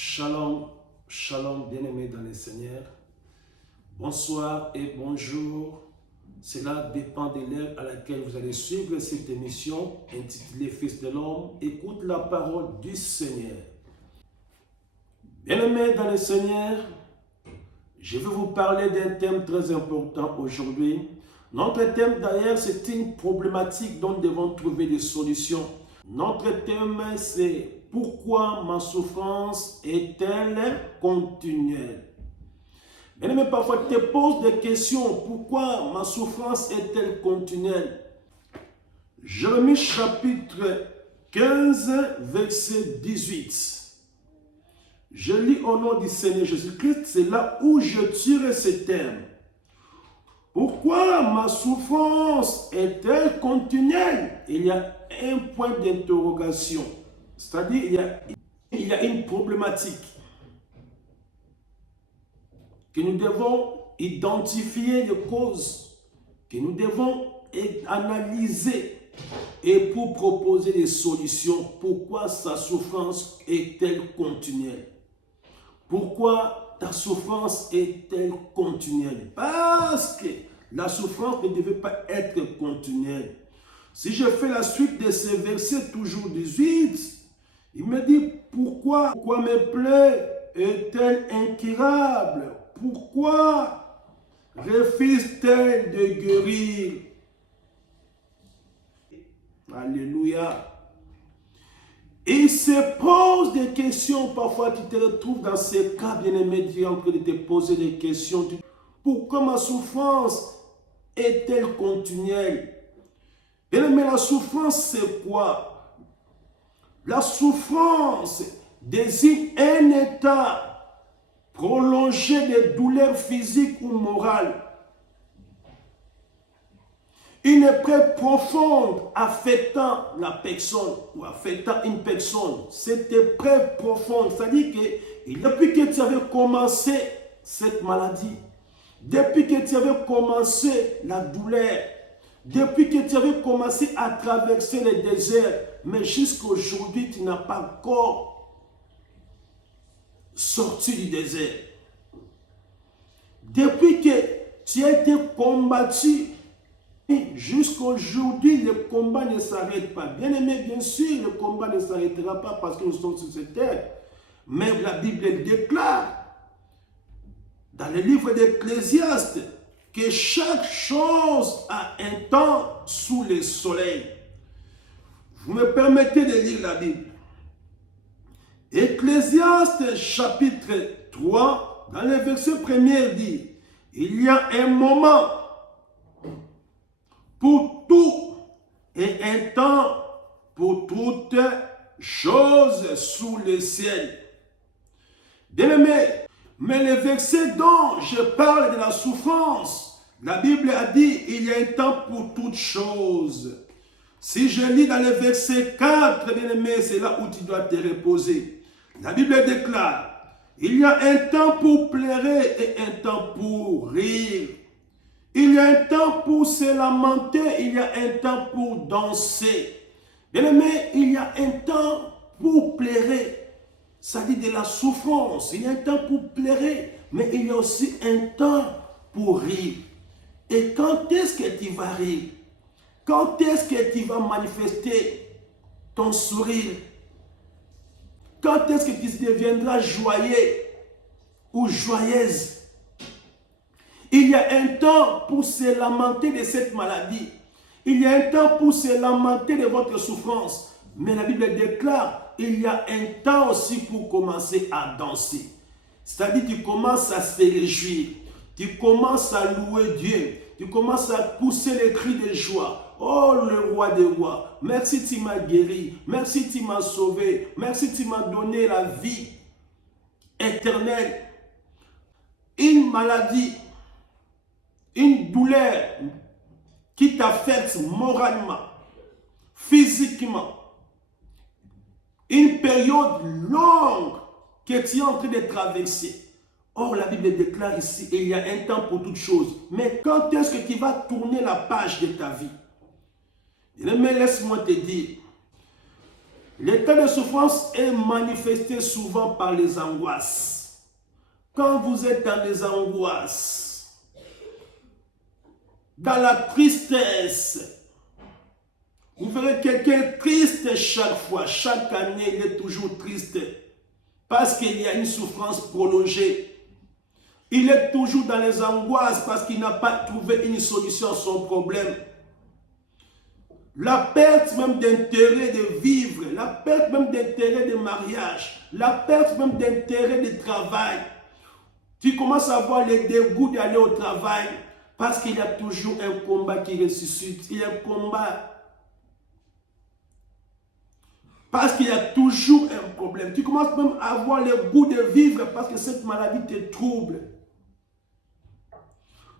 Shalom, shalom, bien-aimés dans le Seigneur. Bonsoir et bonjour. Cela dépend de l'heure à laquelle vous allez suivre cette émission intitulée Fils de l'homme. Écoute la parole du Seigneur. Bien-aimés dans le Seigneur, je vais vous parler d'un thème très important aujourd'hui. Notre thème d'ailleurs, c'est une problématique dont nous devons trouver des solutions. Notre thème, c'est pourquoi ma souffrance est-elle continuelle? Bien-aimé, parfois tu te poses des questions. Pourquoi ma souffrance est-elle continuelle? Jérémie chapitre 15, verset 18. Je lis au nom du Seigneur Jésus-Christ, c'est là où je tire ces termes. Pourquoi ma souffrance est-elle continuelle? Il y a un point d'interrogation. C'est-à-dire, il y a une problématique que nous devons identifier les causes, que nous devons analyser et pour proposer des solutions. Pourquoi sa souffrance est-elle continuelle? Pourquoi ta souffrance est-elle continuelle? Parce que la souffrance ne devait pas être continuelle. Si je fais la suite de ces versets, toujours 18, il me dit, pourquoi mes plaies est-elle incurable? Pourquoi refuse-t-elle de guérir? Alléluia. Il se pose des questions. Parfois, tu te retrouves dans ces cas, bien-aimé, tu es en train de te poser des questions. Pourquoi ma souffrance est-elle continuelle? Bien-aimé, la souffrance, c'est quoi? La souffrance désigne un état prolongé de douleur physique ou morale. Une épreuve profonde affectant la personne ou affectant une personne. Cette épreuve profonde, c'est-à-dire que depuis que tu avais commencé cette maladie, depuis que tu avais commencé la douleur, depuis que tu avais commencé à traverser le désert, mais jusqu'à aujourd'hui, tu n'as pas encore sorti du désert. Depuis que tu as été combattu, jusqu'à aujourd'hui, le combat ne s'arrête pas. Bien aimé, bien sûr, le combat ne s'arrêtera pas parce que nous sommes sur cette terre. Mais la Bible déclare, dans le livre d'Ecclésiaste, que chaque chose a un temps sous le soleil. Vous me permettez de lire la Bible. Ecclésiaste chapitre 3, dans le verset 1er dit, il y a un moment pour tout et un temps pour toutes choses sous le ciel. Bien-aimé, mais le verset dont je parle de la souffrance, la Bible a dit, il y a un temps pour toutes choses. Si je lis dans le verset 4, bien-aimé, c'est là où tu dois te reposer. La Bible déclare, il y a un temps pour pleurer et un temps pour rire. Il y a un temps pour se lamenter, il y a un temps pour danser. Bien-aimé, il y a un temps pour pleurer. Ça dit de la souffrance. Il y a un temps pour pleurer, mais il y a aussi un temps pour rire. Et quand est-ce que tu vas rire? Quand est-ce que tu vas manifester ton sourire? Quand est-ce que tu deviendras joyeux ou joyeuse? Il y a un temps pour se lamenter de cette maladie. Il y a un temps pour se lamenter de votre souffrance. Mais la Bible déclare, il y a un temps aussi pour commencer à danser. C'est-à-dire tu commences à se réjouir. Tu commences à louer Dieu. Tu commences à pousser les cris de joie. Oh, le roi des rois, merci, tu m'as guéri. Merci, tu m'as sauvé. Merci, tu m'as donné la vie éternelle. Une maladie, une douleur qui t'affecte moralement, physiquement. Une période longue que tu es en train de traverser. Or, la Bible déclare ici, il y a un temps pour toutes choses. Mais quand est-ce que tu vas tourner la page de ta vie? Mais laisse-moi te dire, L'état de souffrance est manifesté souvent par les angoisses. Quand vous êtes dans les angoisses, dans la tristesse, vous verrez quelqu'un triste chaque fois, chaque année, il est toujours triste. Parce qu'il y a une souffrance prolongée. Il est toujours dans les angoisses parce qu'il n'a pas trouvé une solution à son problème. La perte même d'intérêt de vivre, la perte même d'intérêt de mariage, la perte même d'intérêt de travail. Tu commences à avoir le dégoût d'aller au travail parce qu'il y a toujours un combat qui ressuscite. Il y a un combat. Parce qu'il y a toujours un problème. Tu commences même à avoir le goût de vivre parce que cette maladie te trouble.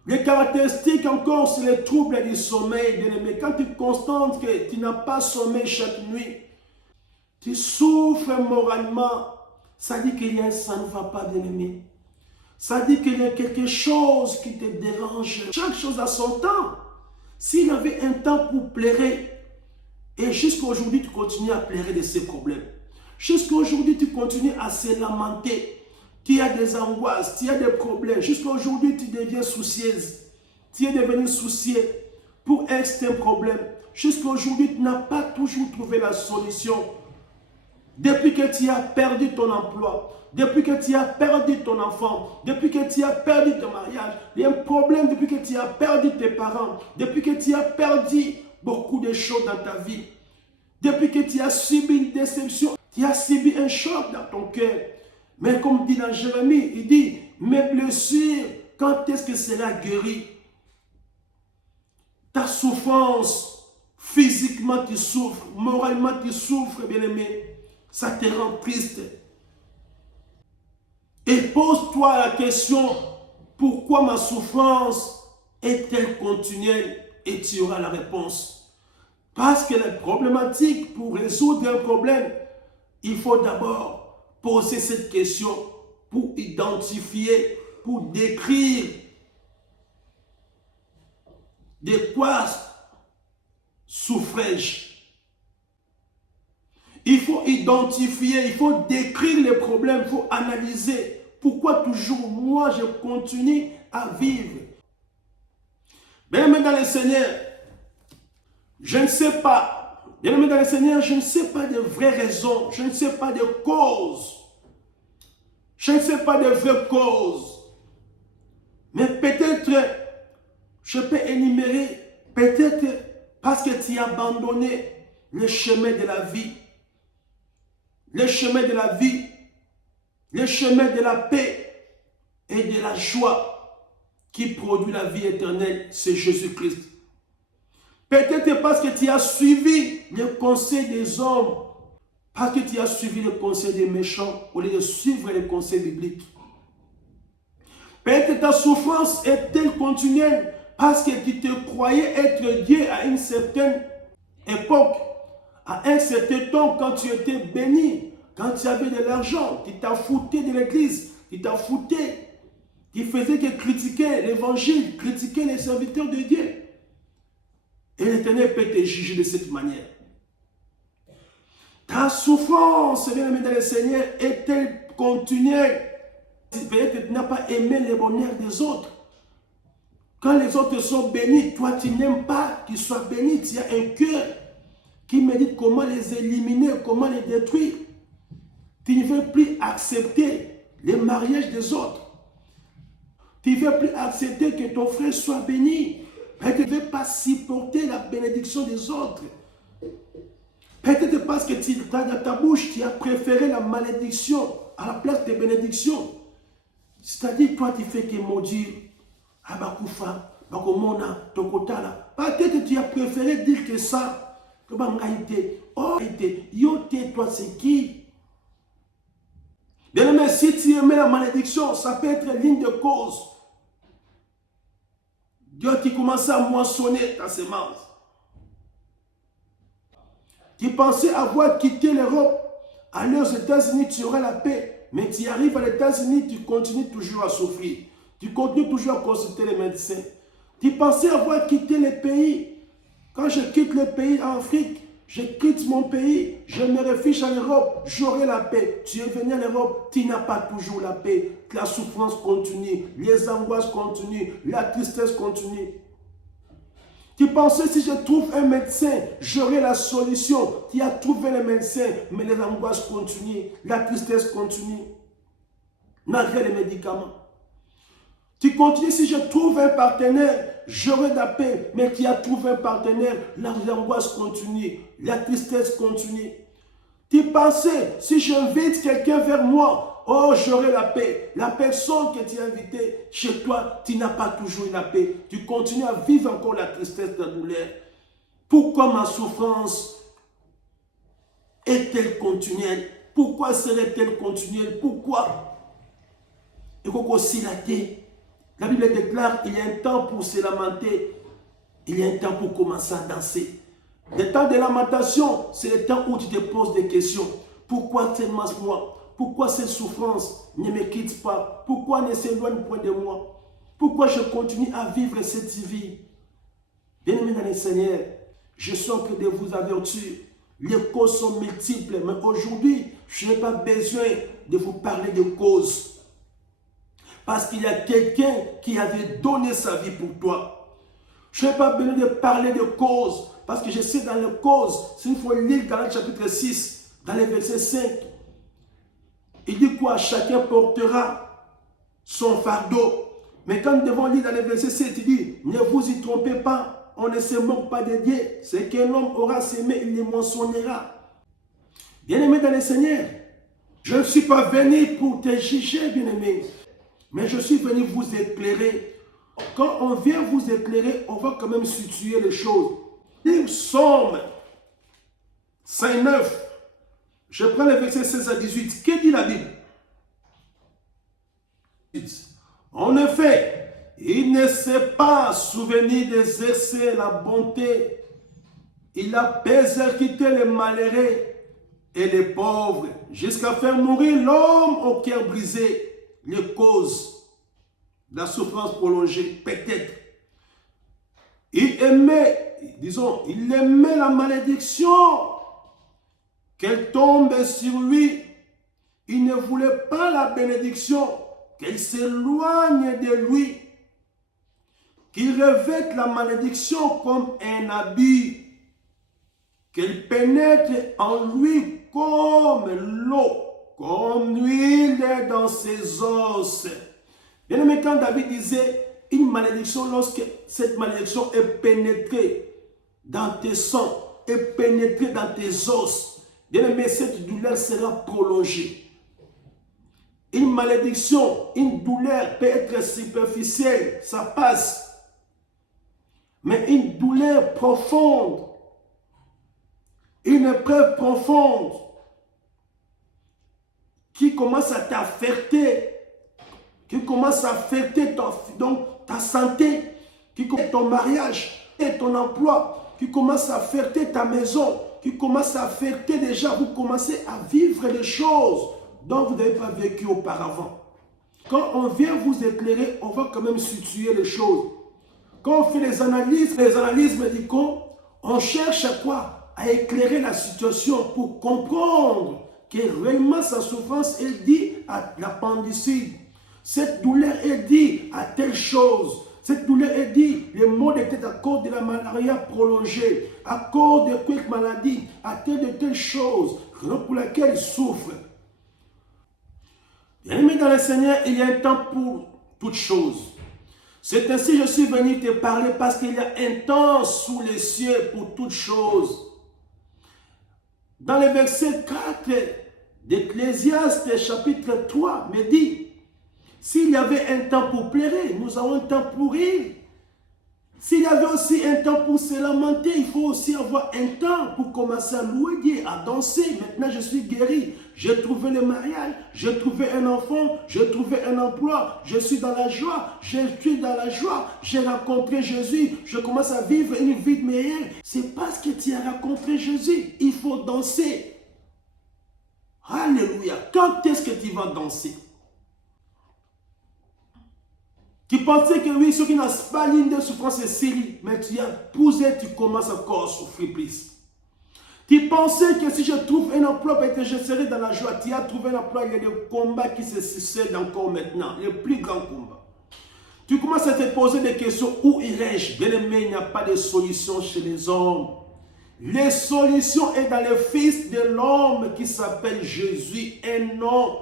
Les caractéristiques encore, c'est les troubles du sommeil, bien-aimé. Quand tu constates que tu n'as pas sommeil chaque nuit, tu souffres moralement, ça dit qu'il y a ça ne va pas, bien-aimé. Ça dit qu'il y a quelque chose qui te dérange. Chaque chose a son temps. S'il y avait un temps pour pleurer, et jusqu'à aujourd'hui, tu continues à pleurer de ces problèmes. Jusqu'à aujourd'hui, tu continues à se lamenter. Tu as des angoisses, tu as des problèmes. Jusqu'à aujourd'hui, tu deviens soucieuse. Tu es devenu soucieux pour un certain problème. Jusqu'à aujourd'hui, tu n'as pas toujours trouvé la solution. Depuis que tu as perdu ton emploi, depuis que tu as perdu ton enfant, depuis que tu as perdu ton mariage, il y a un problème depuis que tu as perdu tes parents, depuis que tu as perdu beaucoup de choses dans ta vie, depuis que tu as subi une déception, tu as subi un choc dans ton cœur. Mais comme dit dans Jérémie, il dit, mes blessures, quand est-ce que cela guérit? Ta souffrance, physiquement tu souffres, moralement tu souffres, bien-aimé, ça te rend triste. Et pose-toi la question, pourquoi ma souffrance est-elle continuelle? Et tu auras la réponse. Parce que la problématique, pour résoudre un problème, il faut d'abord poser cette question pour identifier, pour décrire de quoi souffrais-je. Il faut identifier, il faut décrire les problèmes, il faut analyser pourquoi toujours moi je continue à vivre. Bien-aimé dans le Seigneur, je ne sais pas. Bien-aimé dans le Seigneur, je ne sais pas de vraies raisons, je ne sais pas de causes. Je ne sais pas de vraies causes. Mais peut-être, je peux énumérer, peut-être parce que tu as abandonné le chemin de la vie. Le chemin de la vie, le chemin de la paix et de la joie qui produit la vie éternelle, c'est Jésus-Christ. Peut-être parce que tu as suivi le conseil des hommes, parce que tu as suivi le conseil des méchants au lieu de suivre les conseils bibliques. Peut-être ta souffrance est-elle continuelle parce que tu te croyais être Dieu à une certaine époque, à un certain temps quand tu étais béni, quand tu avais de l'argent, tu t'en foutais de l'église, tu t'en foutais, tu faisais que critiquer l'évangile, critiquer les serviteurs de Dieu. Et l'Éternel peut te juger de cette manière. Ta souffrance, bien-aimé dans le Seigneur, est-elle continuelle? Peut-être que tu n'as pas aimé le bonheur des autres. Quand les autres sont bénis, toi tu n'aimes pas qu'ils soient bénis. Tu as un cœur qui médite comment les éliminer, comment les détruire. Tu ne veux plus accepter les mariages des autres. Tu ne veux plus accepter que ton frère soit béni. Mais tu ne veux pas supporter la bénédiction des autres. Peut-être parce que dans ta bouche, tu as préféré la malédiction à la place de bénédiction. C'est-à-dire, toi, tu fais que maudire. Abakufa, Bakomona, Tokotala. Peut-être que tu as préféré dire que ça. Que Bangaïté. Oh, Yoté, toi, c'est qui? Bien aimé, si tu aimais la malédiction, ça peut être ligne de cause. Dieu, tu commences à moissonner ta semence. Tu pensais avoir quitté l'Europe, aller aux États-Unis, tu auras la paix. Mais tu arrives à les États-Unis, tu continues toujours à souffrir. Tu continues toujours à consulter les médecins. Tu pensais avoir quitté le pays. Quand je quitte le pays en Afrique, Je quitte mon pays, je me réfugie en Europe, j'aurai la paix. Tu es venu en Europe, tu n'as pas toujours la paix. La souffrance continue, les angoisses continuent, la tristesse continue. Tu pensais si je trouve un médecin, j'aurai la solution. Tu as trouvé le médecin, mais les angoisses continuent, la tristesse continue, malgré les médicaments. Tu continues, si je trouve un partenaire, j'aurai de la paix, mais tu as trouvé un partenaire, l'angoisse continue, la tristesse continue. Tu pensais, si j'invite quelqu'un vers moi, oh, j'aurai la paix. La personne que tu as invitée chez toi, tu n'as pas toujours eu la paix. Tu continues à vivre encore la tristesse, la douleur. Pourquoi ma souffrance est-elle continuelle? Pourquoi serait-elle continuelle? Pourquoi? Il faut aussi la paix. La Bible déclare qu'il y a un temps pour se lamenter, il y a un temps pour commencer à danser. Le temps de lamentation, c'est le temps où tu te poses des questions. Pourquoi tellement moi? Pourquoi cette souffrance ne me quitte pas? Pourquoi ne s'éloigne point de moi? Pourquoi je continue à vivre cette vie? Bien-aimés dans le Seigneur, je suis en train de vous avertir. Les causes sont multiples, mais aujourd'hui, je n'ai pas besoin de vous parler de causes. Parce qu'il y a quelqu'un qui avait donné sa vie pour toi. Je n'ai pas besoin de parler de causes. Parce que je sais dans les causes, s'il faut lire dans le chapitre 6, dans le verset 5, il dit quoi? Chacun portera son fardeau. Mais quand nous devons lire dans le verset 7, il dit, ne vous y trompez pas, on ne se moque pas de Dieu. Ce qu'un homme aura semé, il le moissonnera. Bien-aimé dans le Seigneur, je ne suis pas venu pour te juger, bien-aimé. Mais je suis venu vous éclairer. Quand on vient vous éclairer, on va quand même situer les choses. Le Psaume 5:9. Je prends le verset 16 à 18. Que dit la Bible? En effet, il ne s'est pas souvenu d'exercer la bonté. Il a persécuté les malheureux et les pauvres, jusqu'à faire mourir l'homme au cœur brisé. Les causes de la souffrance prolongée, peut-être. Il aimait, disons, il aimait la malédiction, qu'elle tombe sur lui. Il ne voulait pas la bénédiction, qu'elle s'éloigne de lui. Qu'il revête la malédiction comme un habit, qu'elle pénètre en lui comme l'eau, comme l'huile dans ses os. Bien aimé, quand David disait une malédiction, lorsque cette malédiction est pénétrée dans tes sangs, est pénétrée dans tes os, bien aimé, cette douleur sera prolongée. Une malédiction, une douleur peut être superficielle, ça passe. Mais une douleur profonde, une épreuve profonde, qui commence à t'affecter, qui commence à affecter ta santé, qui commence ton mariage et ton emploi, qui commence à affecter ta maison, qui commence à affecter déjà, vous commencez à vivre des choses dont vous n'avez pas vécu auparavant. Quand on vient vous éclairer, on va quand même situer les choses. Quand on fait les analyses médicaux, on cherche à quoi? À éclairer la situation pour comprendre que réellement sa souffrance est due à l'appendicite. Cette douleur est due à telle chose. Cette douleur est due, les maux de tête à cause de la malaria prolongée, à cause de quelque maladie, à telle chose, pour laquelle il souffre. Bien-aimé dans le Seigneur, il y a un temps pour toutes choses. C'est ainsi que je suis venu te parler parce qu'il y a un temps sous les cieux pour toutes choses. Dans le verset 4 d'Ecclésiaste chapitre 3, me dit, s'il y avait un temps pour pleurer, nous avons un temps pour rire. S'il y avait aussi un temps pour se lamenter, il faut aussi avoir un temps pour commencer à louer Dieu, à danser. Maintenant, je suis guéri. J'ai trouvé le mariage, j'ai trouvé un enfant, j'ai trouvé un emploi, je suis dans la joie, je suis dans la joie, j'ai rencontré Jésus, je commence à vivre une vie meilleure. C'est parce que tu as rencontré Jésus, il faut danser. Alléluia. Quand est-ce que tu vas danser? Tu pensais que oui, ceux qui n'ont pas ligne de souffrance, c'est Syrie, mais tu as poussé, tu commences encore à souffrir plus. Tu pensais que si je trouve un emploi et que je serai dans la joie, tu as trouvé un emploi, il y a des combats qui se succèdent encore maintenant, les plus grands combats. Tu commences à te poser des questions, où irai-je? Bien aimé, il n'y a pas de solution chez les hommes. Les solutions sont dans le Fils de l'homme qui s'appelle Jésus. Un nom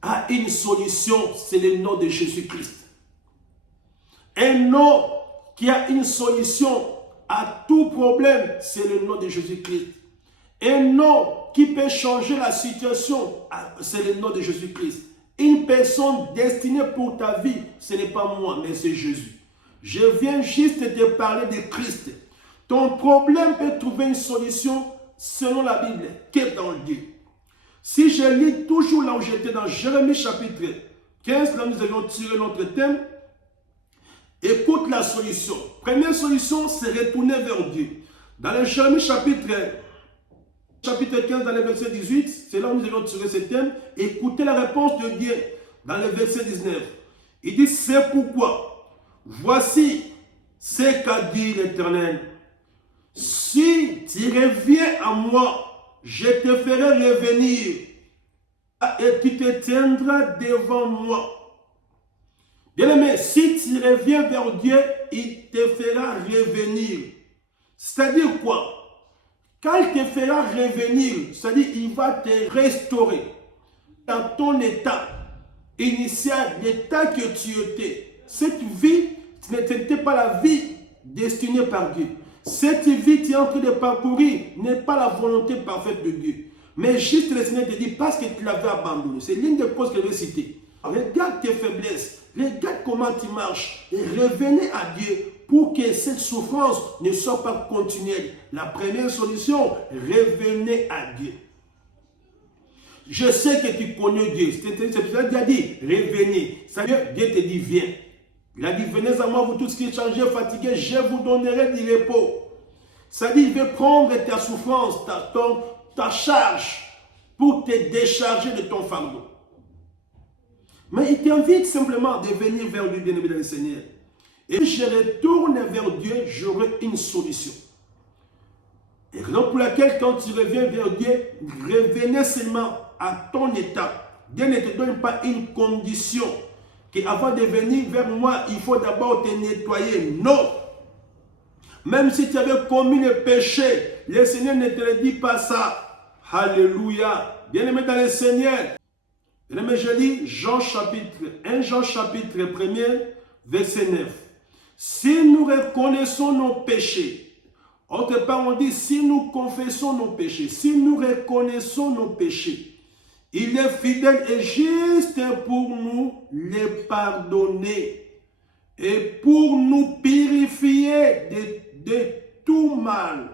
a une solution, c'est le nom de Jésus-Christ. Un nom qui a une solution à tout problème, c'est le nom de Jésus-Christ. Un nom qui peut changer la situation, c'est le nom de Jésus-Christ. Une personne destinée pour ta vie, ce n'est pas moi, mais c'est Jésus. Je viens juste te parler de Christ. Ton problème peut trouver une solution selon la Bible, qui est dans Dieu. Si je lis toujours là où j'étais dans Jérémie chapitre 15, là nous allons tirer notre thème. Écoute la solution. Première solution, c'est retourner vers Dieu. Dans le Jérémie chapitre 15, dans le verset 18, c'est là où nous allons tirer ce thème. Écoutez la réponse de Dieu dans le verset 19. Il dit, c'est pourquoi, voici ce qu'a dit l'Éternel. Si tu reviens à moi, je te ferai revenir et tu te tiendras devant moi. Bien-aimé, si tu reviens vers Dieu, il te fera revenir. C'est-à-dire quoi? Quand il te fera revenir, c'est-à-dire il va te restaurer dans ton état initial, l'état que tu étais. Cette vie, ce n'était pas la vie destinée par Dieu. Cette vie que tu es en train de parcourir n'est pas la volonté parfaite de Dieu. Mais juste le Seigneur te dit parce que tu l'avais abandonné. C'est l'une des causes que je vais citer. Regarde tes faiblesses. Regarde comment tu marches. Et revenez à Dieu pour que cette souffrance ne soit pas continuelle. La première solution, revenez à Dieu. Je sais que tu connais Dieu. C'est pour Dieu a dit, revenez. Ça veut dire, Dieu te dit, viens. Il a dit, venez à moi, vous tous qui êtes chargés, fatigués, je vous donnerai du repos. Ça dit, il veut prendre ta souffrance, ta charge, pour te décharger de ton fardeau. Mais il t'invite simplement de venir vers lui, bien-aimé dans le Seigneur. Et si je retourne vers Dieu, j'aurai une solution. Et raison pour laquelle, quand tu reviens vers Dieu, revenez seulement à ton état. Dieu ne te donne pas une condition. Qu'avant de venir vers moi, il faut d'abord te nettoyer. Non. Même si tu avais commis le péché, le Seigneur ne te le dit pas ça. Alléluia. Bien-aimé dans le Seigneur. Bien-aimé, je lis Jean chapitre 1, verset 9. Si nous reconnaissons nos péchés, autre part on dit si nous confessons nos péchés, si nous reconnaissons nos péchés, il est fidèle et juste pour nous les pardonner et pour nous purifier de tout mal.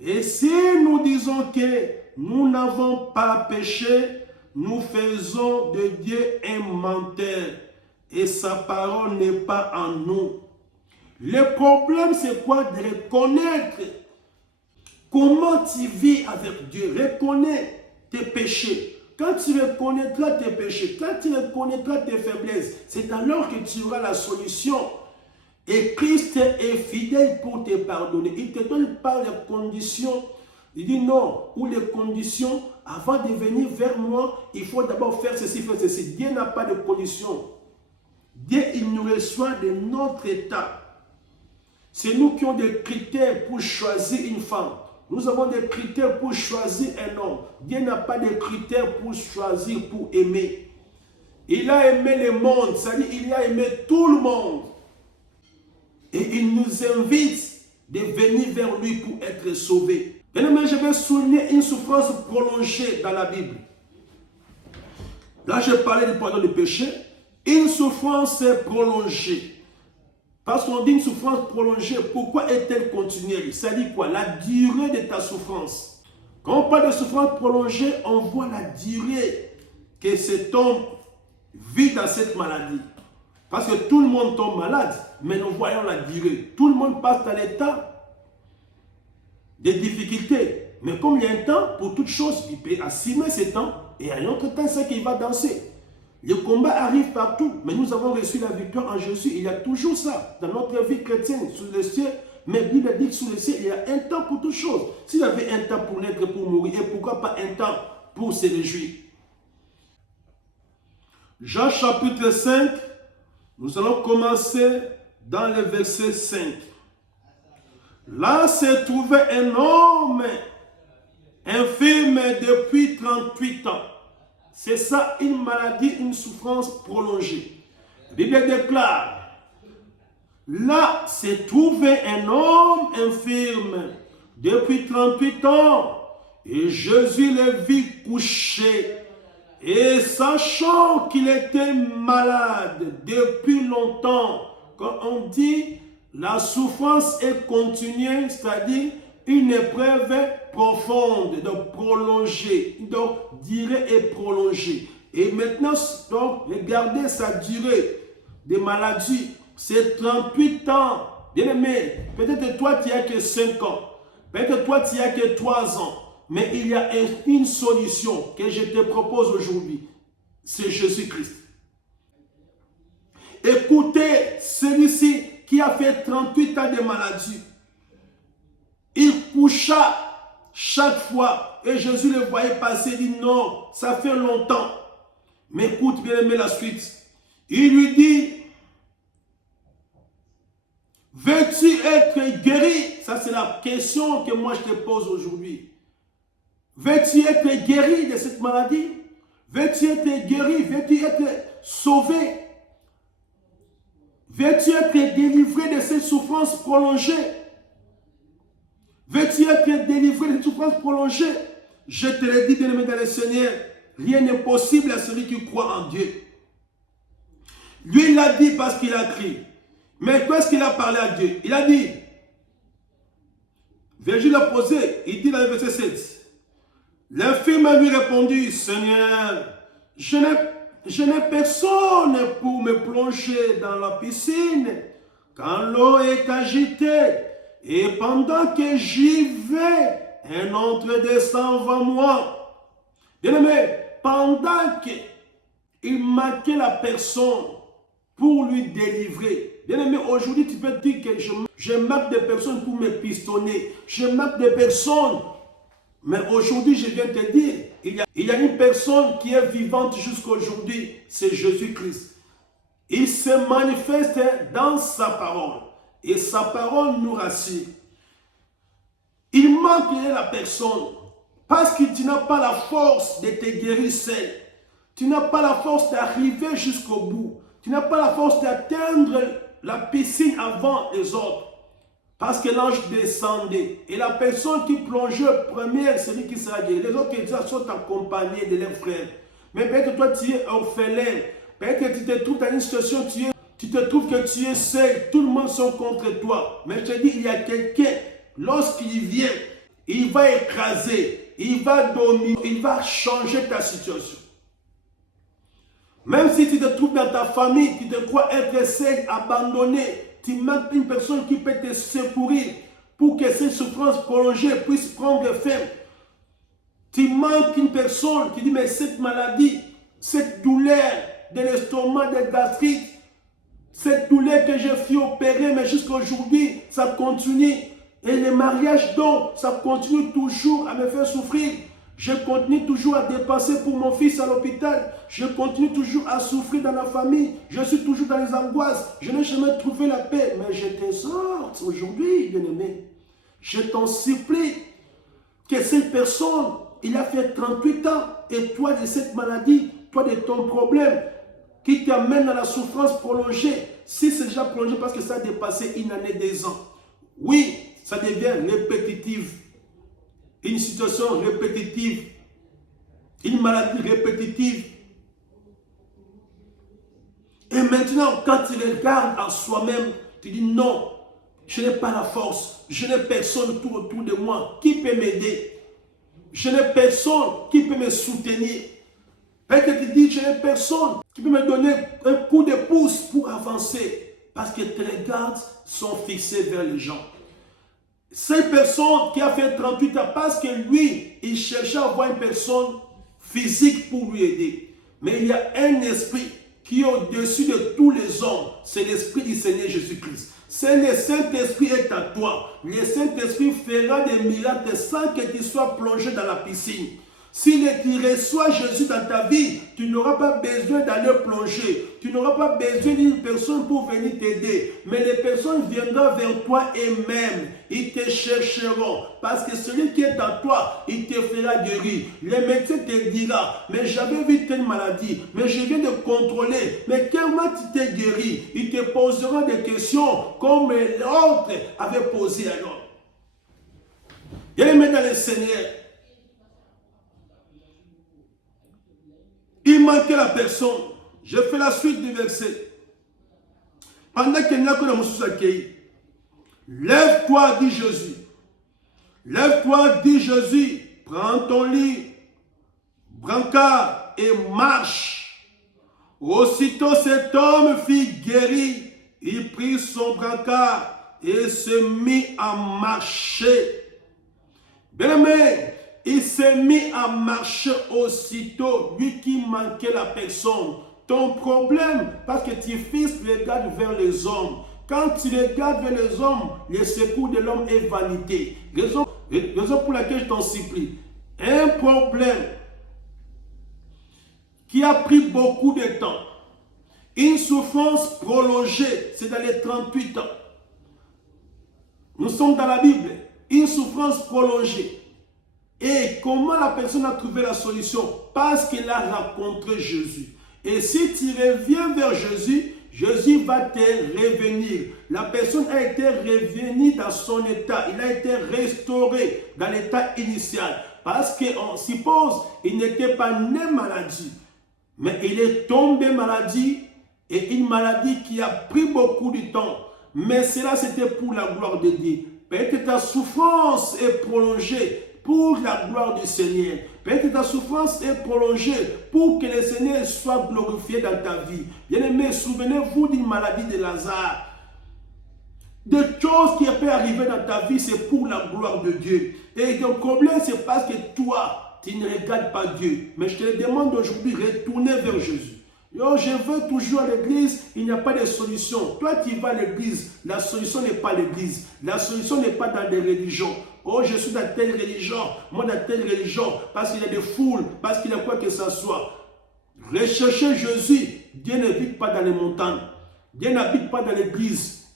Et si nous disons que nous n'avons pas péché, nous faisons de Dieu un menteur et sa parole n'est pas en nous. Le problème c'est quoi? De reconnaître comment tu vis avec Dieu. Reconnais tes péchés. Quand tu reconnaîtras tes péchés, quand tu reconnaîtras tes faiblesses, c'est alors que tu auras la solution. Et Christ est fidèle pour te pardonner. Il ne te donne pas les conditions. Il dit non, ou les conditions, avant de venir vers moi, il faut d'abord faire ceci, faire ceci. Dieu n'a pas de conditions. Dieu, il nous reçoit de notre état. C'est nous qui avons des critères pour choisir une femme. Nous avons des critères pour choisir un homme. Dieu n'a pas de critères pour choisir, pour aimer. Il a aimé le monde, c'est-à-dire il a aimé tout le monde. Et il nous invite de venir vers lui pour être sauvés. Bien-aimé, je vais souligner une souffrance prolongée dans la Bible. Là, je parlais du pardon du péché. Une souffrance prolongée. Parce qu'on dit une souffrance prolongée, pourquoi est-elle continuelle? Ça dit quoi? La durée de ta souffrance. Quand on parle de souffrance prolongée, on voit la durée que cet homme vit dans cette maladie. Parce que tout le monde tombe malade, mais nous voyons la durée. Tout le monde passe dans l'état de difficulté. Mais comme il y a un temps, pour toute chose, il peut assumer ce temps, et à un autre temps, c'est qu'il va danser. Le combat arrive partout, mais nous avons reçu la victoire en Jésus. Il y a toujours ça dans notre vie chrétienne. Sous le ciel, Mais la Bible dit que sous le ciel, il y a un temps pour toutes choses. S'il y avait un temps pour naître et pour mourir, et pourquoi pas un temps pour se réjouir? Jean chapitre 5, nous allons commencer dans le verset 5. Là se trouvait un homme infirme depuis 38 ans. C'est ça, une maladie, une souffrance prolongée. La Bible déclare, là se trouvait un homme infirme depuis 38 ans. Et Jésus le vit couché. Et sachant qu'il était malade depuis longtemps, quand on dit la souffrance est continue, c'est-à-dire une épreuve profonde, donc prolongée, donc durée et prolongée. Et maintenant, donc, regardez sa durée de maladie, c'est 38 ans. Bien aimé, peut-être toi tu n'as que 5 ans, peut-être toi tu n'as que 3 ans, mais il y a une solution que je te propose aujourd'hui, c'est Jésus-Christ. Écoutez, celui-ci qui a fait 38 ans de maladie, il coucha chaque fois et Jésus le voyait passer, il dit non, ça fait longtemps. Mais écoute bien aimé la suite. Il lui dit, veux-tu être guéri? Ça c'est la question que moi je te pose aujourd'hui. Veux-tu être guéri de cette maladie? Veux-tu être guéri? Veux-tu être sauvé? Veux-tu être délivré de cette souffrance prolongée? Veux-tu être délivré de cette souffrance prolongée? Je te le dis, bien-aimé dans le Seigneur, rien n'est possible à celui qui croit en Dieu. Lui, il l'a dit parce qu'il a crié. Mais qu'est-ce qu'il a parlé à Dieu? Il a dit, Jésus l'a posé, il dit dans le verset 7, l'infirme lui répondit, Seigneur, je n'ai personne pour me plonger dans la piscine quand l'eau est agitée. Et pendant que j'y vais, un autre descend avant moi. Bien aimé, pendant qu'il manquait la personne pour lui délivrer. Bien aimé, aujourd'hui tu peux dire que je manque de personnes pour me pistonner. Je manque de personnes. Mais aujourd'hui, je viens te dire, il y a une personne qui est vivante jusqu'à aujourd'hui, c'est Jésus-Christ. Il se manifeste dans sa parole. Et sa parole nous rassure. Il manque la personne parce que tu n'as pas la force de te guérir seul. Tu n'as pas la force d'arriver jusqu'au bout. Tu n'as pas la force d'atteindre la piscine avant les autres. Parce que l'ange descendait. Et la personne qui plongeait première, c'est lui qui sera guéri. Les autres déjà sont accompagnés de leurs frères. Mais peut-être toi tu es orphelin. Peut-être que tu te trouves dans une situation, tu te trouves que tu es seul. Tout le monde sont contre toi. Mais je te dis, il y a quelqu'un, lorsqu'il vient, il va écraser, il va dominer, il va changer ta situation. Même si tu te trouves dans ta famille, tu te crois être seul, abandonné, tu manques une personne qui peut te secourir pour que cette souffrance prolongée puisse prendre fin. Tu manques une personne qui dit, mais cette maladie, cette douleur de l'estomac, de gastrite, cette douleur que j'ai fait opérer, mais jusqu'à aujourd'hui, ça continue. Et le mariage donc, ça continue toujours à me faire souffrir. Je continue toujours à dépenser pour mon fils à l'hôpital. Je continue toujours à souffrir dans la famille. Je suis toujours dans les angoisses. Je n'ai jamais trouvé la paix. Mais je t'exhorte aujourd'hui, bien-aimé. Je t'en supplie que cette personne, il a fait 38 ans. Et toi, de cette maladie, toi, de ton problème, qui t'amène à la souffrance prolongée. Si c'est déjà prolongé parce que ça a dépassé une année, 2 ans. Oui, ça devient répétitif. Une situation répétitive, une maladie répétitive. Et maintenant, quand tu regardes en soi-même, tu dis non, je n'ai pas la force, je n'ai personne tout autour de moi qui peut m'aider. Je n'ai personne qui peut me soutenir. Peut-être que tu dis, je n'ai personne qui peut me donner un coup de pouce pour avancer. Parce que tes regards sont fixés vers les gens. Cette personne qui a fait 38 ans, parce que lui, il cherchait à avoir une personne physique pour lui aider. Mais il y a un esprit qui est au-dessus de tous les hommes. C'est l'esprit du Seigneur Jésus-Christ. C'est le Saint-Esprit est à toi. Le Saint-Esprit fera des miracles sans que tu sois plongé dans la piscine. Si tu reçois Jésus dans ta vie, tu n'auras pas besoin d'aller plonger. Tu n'auras pas besoin d'une personne pour venir t'aider. Mais les personnes viendront vers toi eux-mêmes. Ils te chercheront. Parce que celui qui est en toi, il te fera guérir. Le médecin te dira, mais j'avais vu telle maladie. Mais je viens de contrôler. Mais comment tu t'es guéri? Ils te poseront des questions comme l'autre avait posé à l'autre. Bien-aimé dans le Seigneur, il manquait la personne. Je fais la suite du verset. Pendant qu'il n'y a que la moussous accueilli. Lève-toi, dit Jésus. Lève-toi, dit Jésus. Prends ton lit, brancard et marche. Aussitôt cet homme fut guéri. Il prit son brancard et se mit à marcher. Bien-aimé, il s'est mis à marcher aussitôt, lui qui manquait la personne. Ton problème, parce que tu fixes les regards vers les hommes. Quand tu regardes vers les hommes, le secours de l'homme est vanité. Raison pour laquelle je t'en supplie. Un problème qui a pris beaucoup de temps. Une souffrance prolongée, c'est dans les 38 ans. Nous sommes dans la Bible. Une souffrance prolongée. Et comment la personne a trouvé la solution? Parce qu'il a rencontré Jésus. Et si tu reviens vers Jésus, Jésus va te revenir. La personne a été revenue dans son état. Il a été restauré dans l'état initial. Parce qu'on suppose qu'il n'était pas né maladie. Mais il est tombé maladie. Et une maladie qui a pris beaucoup de temps. Mais cela, c'était pour la gloire de Dieu. Peut-être que ta souffrance est prolongée pour la gloire du Seigneur. Peut-être que ta souffrance est prolongée pour que le Seigneur soit glorifié dans ta vie. Bien-aimés, souvenez-vous d'une maladie de Lazare. Des choses qui peuvent arriver dans ta vie, c'est pour la gloire de Dieu. Et le problème, c'est parce que toi, tu ne regardes pas Dieu. Mais je te demande aujourd'hui, retourner vers Jésus. Yo, je veux toujours à l'église, il n'y a pas de solution. Toi qui vas à l'église, la solution n'est pas l'église. La solution n'est pas dans des religions. Oh, je suis dans telle religion, moi dans telle religion, parce qu'il y a des foules, parce qu'il y a quoi que ce soit. Recherchez Jésus. Dieu n'habite pas dans les montagnes. Dieu n'habite pas dans l'église.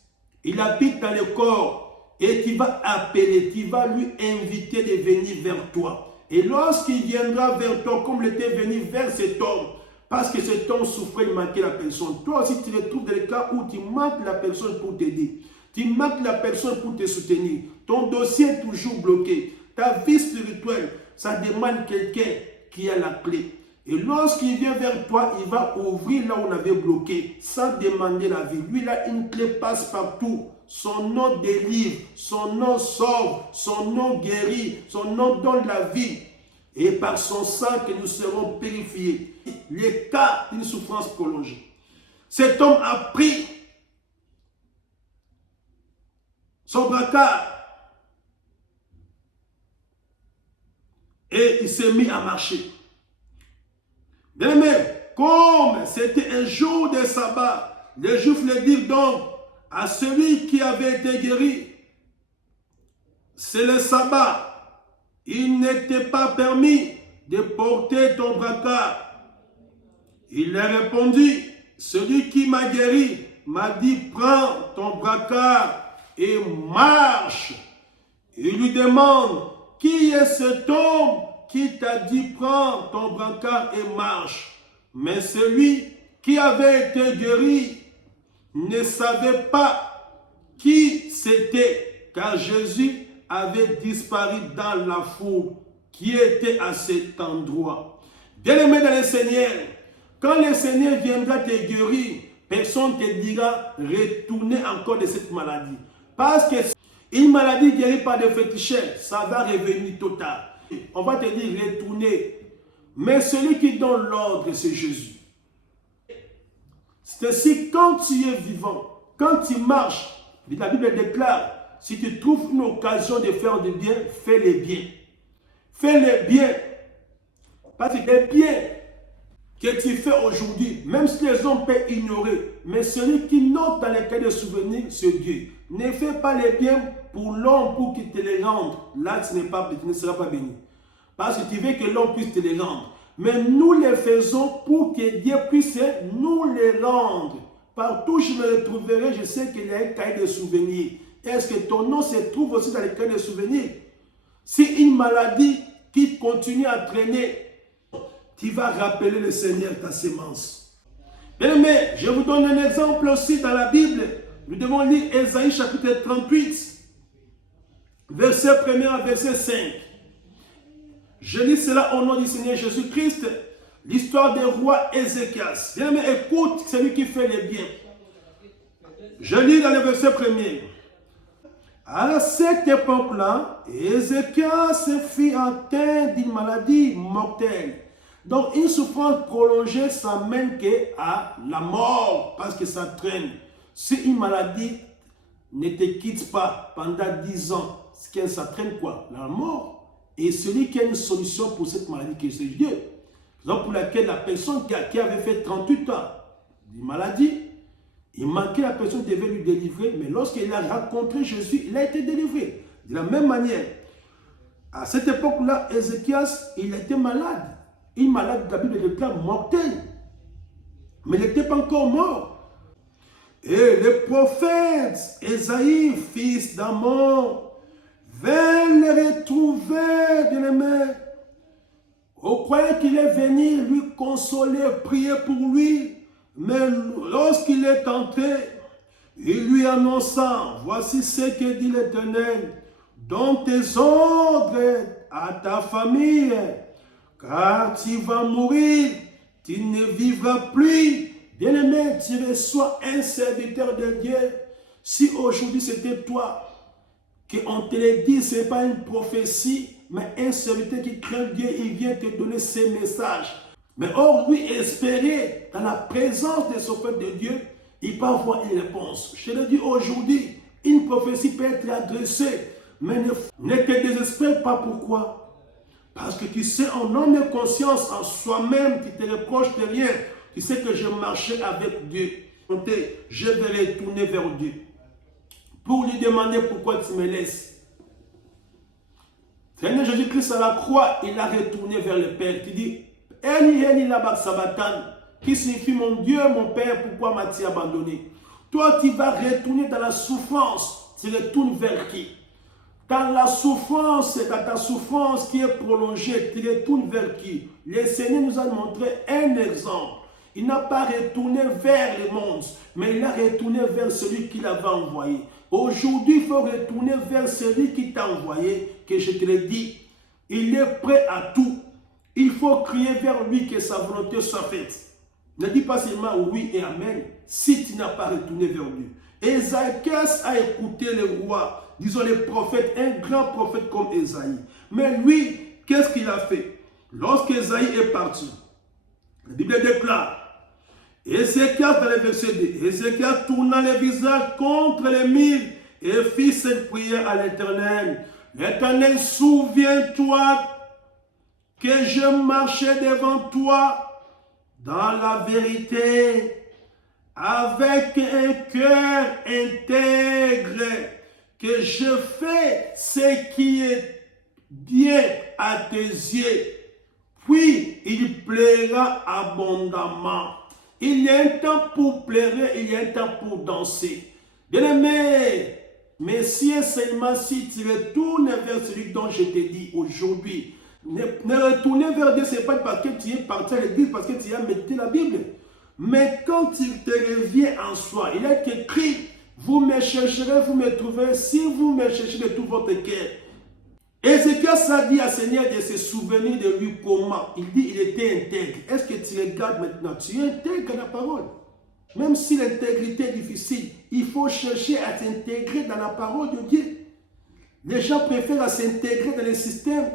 Il habite dans le corps. Et tu vas appeler, tu vas lui inviter de venir vers toi. Et lorsqu'il viendra vers toi, comme il était venu vers cet homme, parce que cet homme souffrait, il manquait la personne. Toi aussi, tu te retrouves dans le cas où tu manques la personne pour t'aider. Tu manques la personne pour te soutenir. Ton dossier est toujours bloqué. Ta vie spirituelle, ça demande quelqu'un qui a la clé. Et lorsqu'il vient vers toi, il va ouvrir là où on avait bloqué, sans demander la vie. Lui, il a une clé passe-partout. Son nom délivre, son nom sauve, son nom guérit, son nom donne la vie. Et par son sang que nous serons purifiés. Les cas d'une souffrance prolongée. Cet homme a pris son brancard et il s'est mis à marcher. Bien aimé, comme c'était un jour de sabbat, les Juifs le dirent donc à celui qui avait été guéri, c'est le sabbat. Il n'était pas permis de porter ton brancard. Il leur répondit, celui qui m'a guéri m'a dit, prends ton brancard et marche. Il lui demande, qui est cet homme qui t'a dit, prends ton brancard et marche? Mais celui qui avait été guéri ne savait pas qui c'était, car Jésus avait disparu dans la foule qui était à cet endroit. Bien-aimé dans le Seigneur, quand le Seigneur viendra te guérir, personne ne te dira retourner encore de cette maladie. Parce que une maladie guérie par des féticheurs, ça va revenir total. On va te dire retourner. Mais celui qui donne l'ordre, c'est Jésus. C'est ainsi, quand tu es vivant, quand tu marches, la Bible déclare, si tu trouves une occasion de faire du bien, fais-le bien. Fais-le bien. Parce que le bien que tu fais aujourd'hui, même si les hommes peuvent ignorer, mais celui qui note dans les cahiers de souvenirs, c'est Dieu. Ne fais pas les biens pour l'homme pour qu'il te les rende. Là, tu ne seras pas béni. Parce que tu veux que l'homme puisse te les rendre. Mais nous les faisons pour que Dieu puisse nous les rendre. Partout où je me retrouverai, je sais qu'il y a un cahier de souvenirs. Est-ce que ton nom se trouve aussi dans les cahiers de souvenirs? Si une maladie qui continue à traîner, tu vas rappeler le Seigneur ta sémence. Mais je vous donne un exemple aussi dans la Bible. Nous devons lire Ésaïe chapitre 38, verset 1er à verset 5. Je lis cela au nom du Seigneur Jésus-Christ, l'histoire du roi Ézéchias. Bien-aimé, écoute celui qui fait les biens. Je lis dans le verset 1er. À cette époque-là, Ézéchias fut atteint d'une maladie mortelle. Donc, une souffrance prolongée, ça mène à la mort, parce que ça traîne. Si une maladie ne te quitte pas pendant 10 ans, ça traîne quoi? La mort. Et celui qui a une solution pour cette maladie, c'est Dieu. Donc, pour laquelle la personne qui avait fait 38 ans d'une maladie, il manquait, la personne devait lui délivrer, mais lorsqu'il a rencontré Jésus, il a été délivré. De la même manière, à cette époque-là, Ézéchias, il était malade. Une maladie, la Bible déclare mortelle. Mais il n'était pas encore mort. Et le prophète Ésaïe, fils d'Amon, vint le retrouver, bien-aimé. Au croyant qu'il est venu lui consoler, prier pour lui. Mais lorsqu'il est entré, il lui annonça, voici ce que dit l'Éternel, donne tes ordres à ta famille, car tu vas mourir, tu ne vivras plus. Bien-aimé, tu reçois un serviteur de Dieu. Si aujourd'hui c'était toi, qu'on te le dit, ce n'est pas une prophétie, mais un serviteur qui craint Dieu, il vient te donner ces messages. Mais or, lui, espérer dans la présence de ce peuple de Dieu, il peut avoir une réponse. Je te le dis aujourd'hui, une prophétie peut être adressée, mais ne te désespère pas. Pourquoi? Parce que tu sais, en homme et conscience, en soi-même, tu te reproches de rien. Tu sais que je marchais avec Dieu. Je vais retourner vers Dieu pour lui demander pourquoi tu me laisses. Seigneur Jésus-Christ à la croix, il a retourné vers le Père. Tu dis, Eli, Eli, lama sabatan, qui signifie mon Dieu, mon Père, pourquoi m'as-tu abandonné? Toi, tu vas retourner dans la souffrance. Tu retournes vers qui? Dans la souffrance, dans ta souffrance qui est prolongée, tu retournes vers qui? Le Seigneur nous a montré un exemple. Il n'a pas retourné vers le monde, mais il a retourné vers celui qui l'avait envoyé. Aujourd'hui, il faut retourner vers celui qui t'a envoyé, que je te l'ai dit. Il est prêt à tout. Il faut crier vers lui que sa volonté soit faite. Ne dis pas seulement oui et amen si tu n'as pas retourné vers Dieu. Ézéchias a écouté le roi, disons les prophètes, un grand prophète comme Ésaïe. Mais lui, qu'est-ce qu'il a fait? Lorsqu'Ésaïe est parti, la Bible déclare, Ézéchias dans le verset 2, Ézéchias tourna le visage contre les murs et fit cette prière à l'Éternel. L'Éternel, souviens-toi que je marchais devant toi dans la vérité, avec un cœur intègre, que je fais ce qui est bien à tes yeux, puis il plaira abondamment. Il y a un temps pour pleurer, il y a un temps pour danser. Bien-aimé, mais si et seulement si tu retournes vers celui dont je t'ai dit aujourd'hui, ne retourner vers Dieu, ce n'est pas parce que tu es parti à l'église, parce que tu as médité la Bible. Mais quand tu te reviens en soi, il est écrit, vous me chercherez, vous me trouverez, si vous me cherchez de tout votre cœur. Ézéchias a dit à Seigneur de se souvenir de lui comment. Il dit il était intègre. Est-ce que tu regardes maintenant? Tu es intègre à la parole. Même si l'intégrité est difficile, il faut chercher à s'intégrer dans la parole de Dieu. Les gens préfèrent s'intégrer dans le système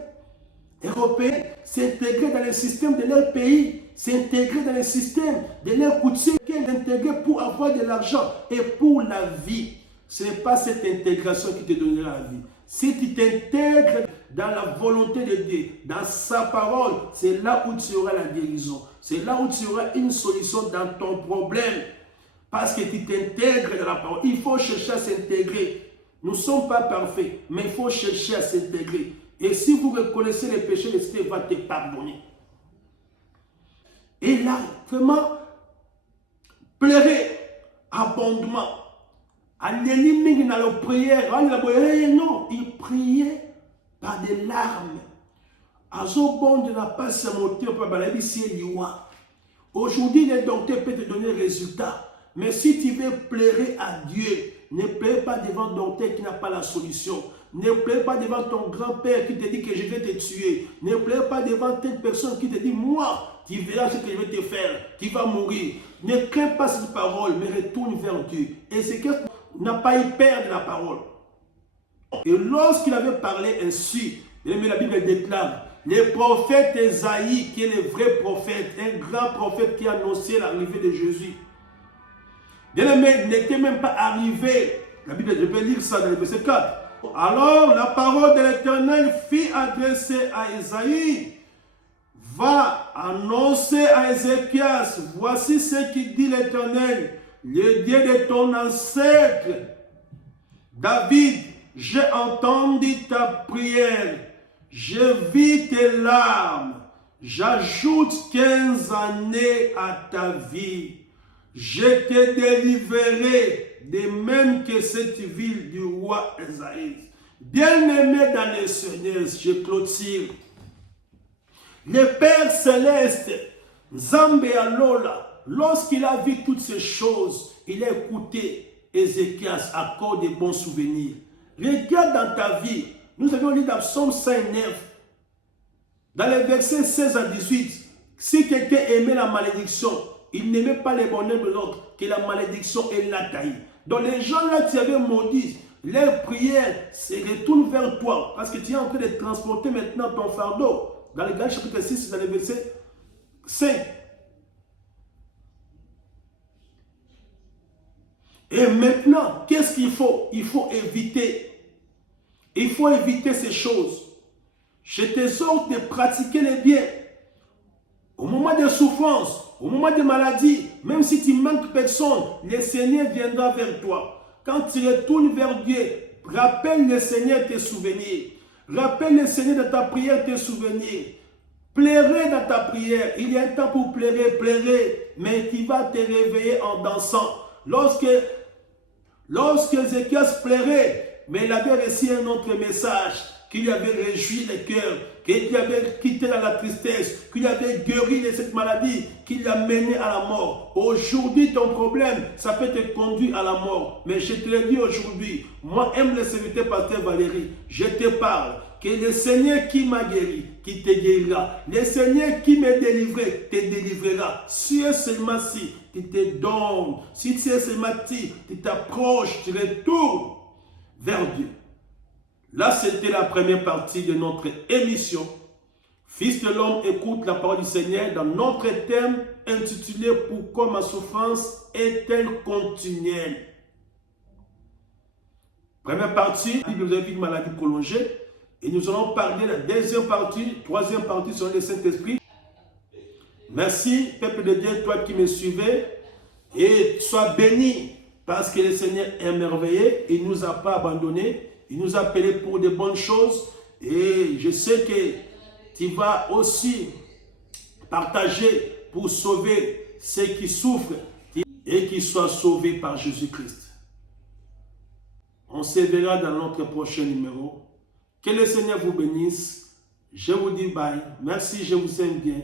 européen, s'intégrer dans le système de leur pays, s'intégrer dans le système de leur coutume, s'intégrer pour avoir de l'argent et pour la vie. Ce n'est pas cette intégration qui te donnera la vie. Si tu t'intègres dans la volonté de Dieu, dans sa parole, c'est là où tu auras la guérison. C'est là où tu auras une solution dans ton problème. Parce que tu t'intègres dans la parole. Il faut chercher à s'intégrer. Nous ne sommes pas parfaits, mais il faut chercher à s'intégrer. Et si vous reconnaissez les péchés, le Seigneur va te pardonner. Et là, vraiment, pleurez abondamment. Allez dans la prière. Non, il priait par des larmes. Aujourd'hui, les docteurs peuvent te donner un résultat. Mais si tu veux pleurer à Dieu, ne pleure pas devant un docteur qui n'a pas la solution. Ne pleure pas devant ton grand-père qui te dit que je vais te tuer. Ne pleure pas devant telle personne qui te dit, moi, tu verras ce que je vais te faire, tu vas mourir. Ne crains pas cette parole, mais retourne vers Dieu. Et c'est qu'il n'a pas eu peur de la parole. Et lorsqu'il avait parlé ainsi, la Bible déclare, le prophète Esaïe, qui est le vrai prophète, un grand prophète qui a annoncé l'arrivée de Jésus, bien-aimé, n'était même pas arrivé. La Bible, je peux lire ça dans le verset 4. Alors, la parole de l'Éternel fut adressée à Esaïe. Va annoncer à Ézéchias, voici ce qui dit l'Éternel, le Dieu de ton ancêtre, David, j'ai entendu ta prière, j'ai vu tes larmes, j'ajoute 15 années à ta vie. Je te délivrerai de même que cette ville du roi Esaïe. Bien-aimé dans le Seigneur, je clôture. Le Père Céleste, Nzambe Alola, lorsqu'il a vu toutes ces choses, il a écouté Ézéchias à cause des bons souvenirs. Regarde dans ta vie, nous avons lu dans Psaume 5:9, dans les versets 16 à 18, si quelqu'un aimait la malédiction, il n'aimait pas les bonheurs de l'autre, que la malédiction est la taille. Donc les gens là qui avaient maudit, leur prière se retourne vers toi, parce que tu es en train de transporter maintenant ton fardeau. Dans le Galates chapitre 6, dans le verset 5. Et maintenant, qu'est-ce qu'il faut? Il faut éviter. Il faut éviter ces choses. Je t'exhorte de pratiquer les biens. Au moment de souffrance, au moment de maladie, même si tu manques personne, le Seigneur viendra vers toi. Quand tu retournes vers Dieu, rappelle le Seigneur tes souvenirs. Rappelle le Seigneur de ta prière tes souvenirs. Pleurez dans ta prière. Il y a un temps pour pleurer, pleurer. Mais tu vas te réveiller en dansant. Lorsque Ézéchias pleurait, mais il avait reçu un autre message, qu'il avait réjoui le cœur, qu'il avait quitté dans la tristesse, qu'il avait guéri de cette maladie, qu'il l'a mené à la mort. Aujourd'hui, ton problème, ça peut te conduire à la mort. Mais je te le dis aujourd'hui, moi, aime le serviteur pasteur Valérie, je te parle, que le Seigneur qui m'a guéri, qui te guérira. Le Seigneur qui m'a délivré, te délivrera. Si et seulement si tu te donnes, si tu es seulement si tu t'approches, tu retournes vers Dieu. Là, c'était la première partie de notre émission. Fils de l'homme, écoute la parole du Seigneur dans notre thème intitulé « Pourquoi ma souffrance est-elle continuelle ?» Première partie, la Bible nous invite une maladie prolongée. Et nous allons parler de la deuxième partie, troisième partie sur le Saint-Esprit. Merci, peuple de Dieu, toi qui me suivais. Et sois béni parce que le Seigneur est merveilleux. Il ne nous a pas abandonnés. Il nous a appelés pour de bonnes choses. Et je sais que tu vas aussi partager pour sauver ceux qui souffrent et qui soient sauvés par Jésus-Christ. On se verra dans notre prochain numéro. Que le Seigneur vous bénisse. Je vous dis bye. Merci, je vous aime bien.